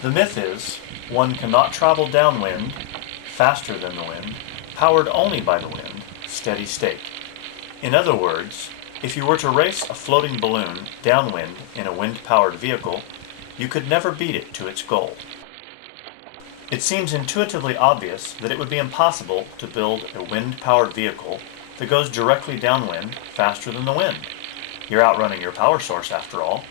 The myth is, one cannot travel downwind, faster than the wind, powered only by the wind, steady state. In other words, if you were to race a floating balloon downwind in a wind-powered vehicle, you could never beat it to its goal. It seems intuitively obvious that it would be impossible to build a wind-powered vehicle that goes directly downwind faster than the wind. You're outrunning your power source after all.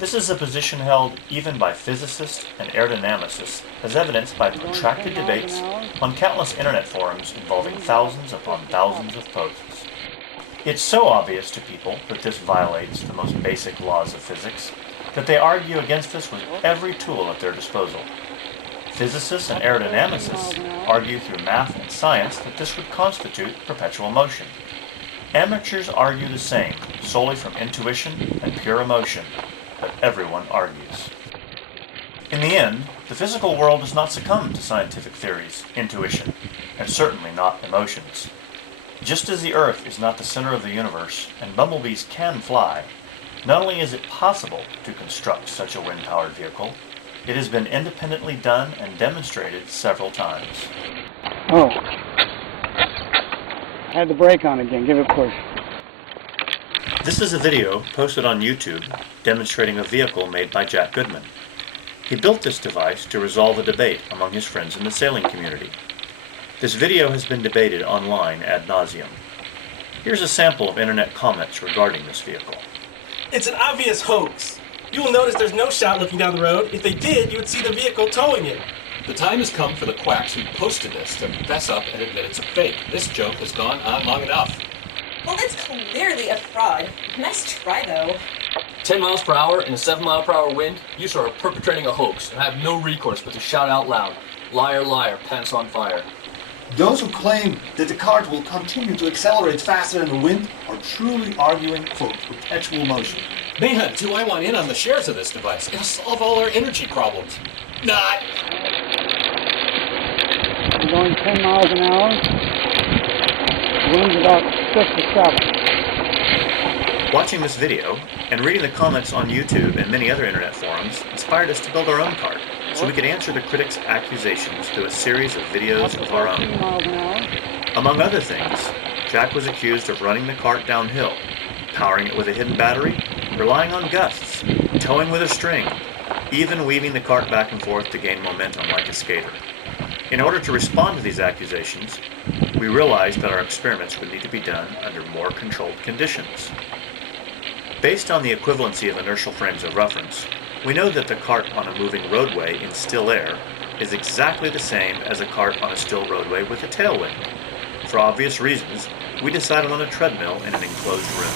This is a position held even by physicists and aerodynamicists, as evidenced by protracted debates on countless internet forums involving thousands upon thousands of posts. It's so obvious to people that this violates the most basic laws of physics that they argue against this with every tool at their disposal. Physicists and aerodynamicists argue through math and science that this would constitute perpetual motion. Amateurs argue the same, solely from intuition and pure emotion, but everyone argues. In the end, the physical world does not succumb to scientific theories, intuition, and certainly not emotions. Just as the Earth is not the center of the universe and bumblebees can fly, not only is it possible to construct such a wind-powered vehicle, it has been independently done and demonstrated several times. Oh. I had the brake on again. Give it a push. This is a video posted on YouTube demonstrating a vehicle made by Jack Goodman. He built this device to resolve a debate among his friends in the sailing community. This video has been debated online ad nauseum. Here's a sample of internet comments regarding this vehicle. It's an obvious hoax. You will notice there's no shot looking down the road. If they did, you would see the vehicle towing it. The time has come for the quacks who posted this to fess up and admit it's a fake. This joke has gone on long enough. Well, it's clearly a fraud. Nice try, though. 10 miles per hour in a 7 mile per hour wind? You sir are perpetrating a hoax and have no recourse but to shout out loud, "Liar, liar, pants on fire." Those who claim that the cart will continue to accelerate faster than the wind are truly arguing for perpetual motion. Man, do I want in on the shares of this device. It'll solve all our energy problems. Not! We're going 10 miles an hour. Wind's about 6 to 7. Watching this video and reading the comments on YouTube and many other internet forums inspired us to build our own cart, so we could answer the critics' accusations through a series of videos of our own. Among other things, Jack was accused of running the cart downhill, powering it with a hidden battery, relying on gusts, towing with a string, even weaving the cart back and forth to gain momentum like a skater. In order to respond to these accusations, we realized that our experiments would need to be done under more controlled conditions. Based on the equivalency of inertial frames of reference, we know that the cart on a moving roadway in still air is exactly the same as a cart on a still roadway with a tailwind. For obvious reasons, we decided on a treadmill in an enclosed room.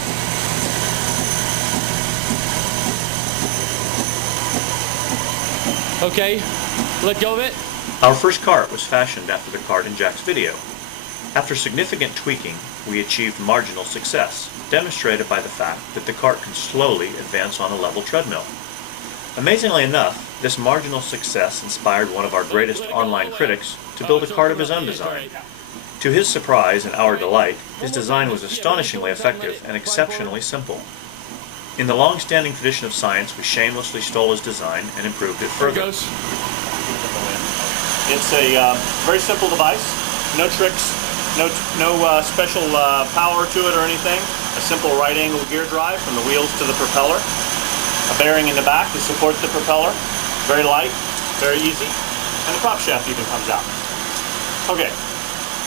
Okay, let go of it. Our first cart was fashioned after the cart in Jack's video. After significant tweaking, we achieved marginal success, demonstrated by the fact that the cart can slowly advance on a level treadmill. Amazingly enough, this marginal success inspired one of our greatest online critics to build a cart of his own design. To his surprise and our delight, his design was astonishingly effective and exceptionally simple. In the long-standing tradition of science, we shamelessly stole his design and improved it further. It's a very simple device, no tricks, no special power to it or anything. A simple right-angle gear drive from the wheels to the propeller. A bearing in the back to support the propeller. Very light, very easy, and the prop shaft even comes out. Okay,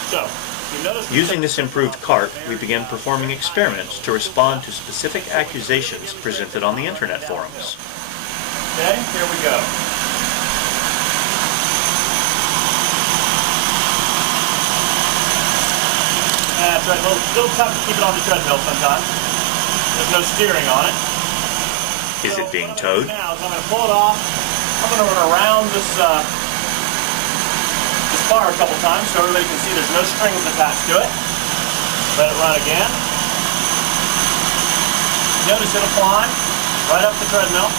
so you notice. Using this improved cart, we began performing experiments to respond to specific accusations presented on the internet forums. Okay, here we go. That's right, well, it's still tough to keep it on the treadmill sometimes. There's no steering on it. Is it being towed? Now, so I'm going to pull it off. I'm going to run around this bar a couple times so everybody can see there's no strings attached to it. Let it run again. Notice it'll climb right up the treadmill.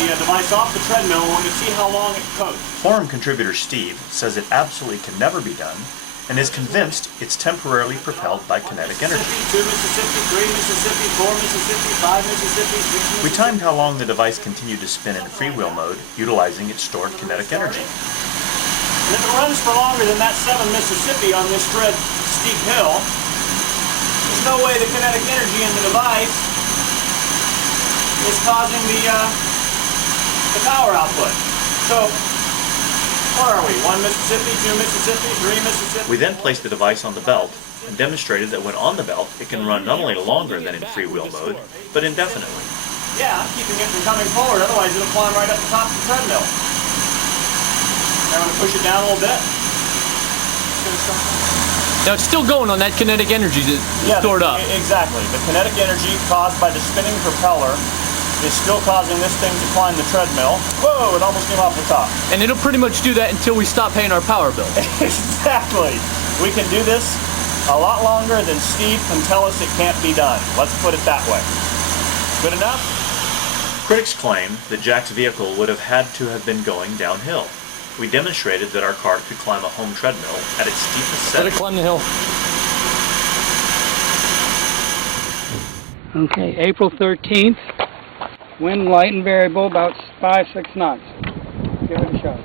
The device off the treadmill, we're going to see how long it coasts. Forum contributor Steve says it absolutely can never be done, and is convinced it's temporarily propelled by kinetic energy. 2 Mississippi, 3 Mississippi, 4 Mississippi, 5 Mississippi, 6 Mississippi. We timed how long the device continued to spin in freewheel mode, utilizing its stored kinetic energy. And if it runs for longer than that 7 Mississippi on this steep hill, there's no way the kinetic energy in the device is causing the power output. So, where are we? 1 Mississippi, 2 Mississippi, 3 Mississippi. We then placed the device on the belt and demonstrated that when on the belt, it can run not only longer than in freewheel mode, but indefinitely. Yeah, keeping it from coming forward, otherwise it'll climb right up the top of the treadmill. I'm going to push it down a little bit. Now it's still going on that kinetic energy stored up. Exactly. The kinetic energy caused by the spinning propeller is still causing this thing to climb the treadmill. Whoa, it almost came off the top. And it'll pretty much do that until we stop paying our power bill. Exactly. We can do this a lot longer than Steve can tell us it can't be done. Let's put it that way. Good enough? Critics claim that Jack's vehicle would have had to have been going downhill. We demonstrated that our car could climb a home treadmill at its steepest Let it setting. climb the hill. Okay, April 13th. Wind light and variable, about 5-6 knots. Give it a shot.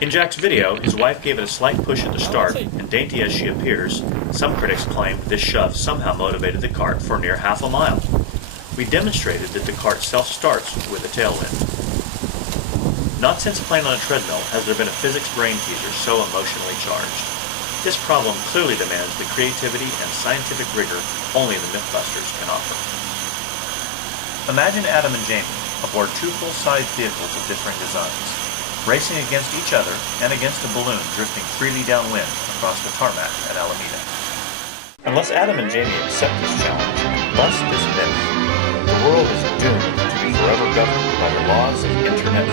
In Jack's video, his wife gave it a slight push at the start, and dainty as she appears, some critics claim this shove somehow motivated the cart for near half a mile. We demonstrated that the cart self-starts with a tailwind. Not since playing on a treadmill has there been a physics brain teaser so emotionally charged. This problem clearly demands the creativity and scientific rigor only the Mythbusters can offer. Imagine Adam and Jamie aboard 2 full-sized vehicles of differing designs, racing against each other and against a balloon drifting freely downwind across the tarmac at Alameda. Unless Adam and Jamie accept this challenge, bust this myth, the world is doomed to be forever governed by the laws of internet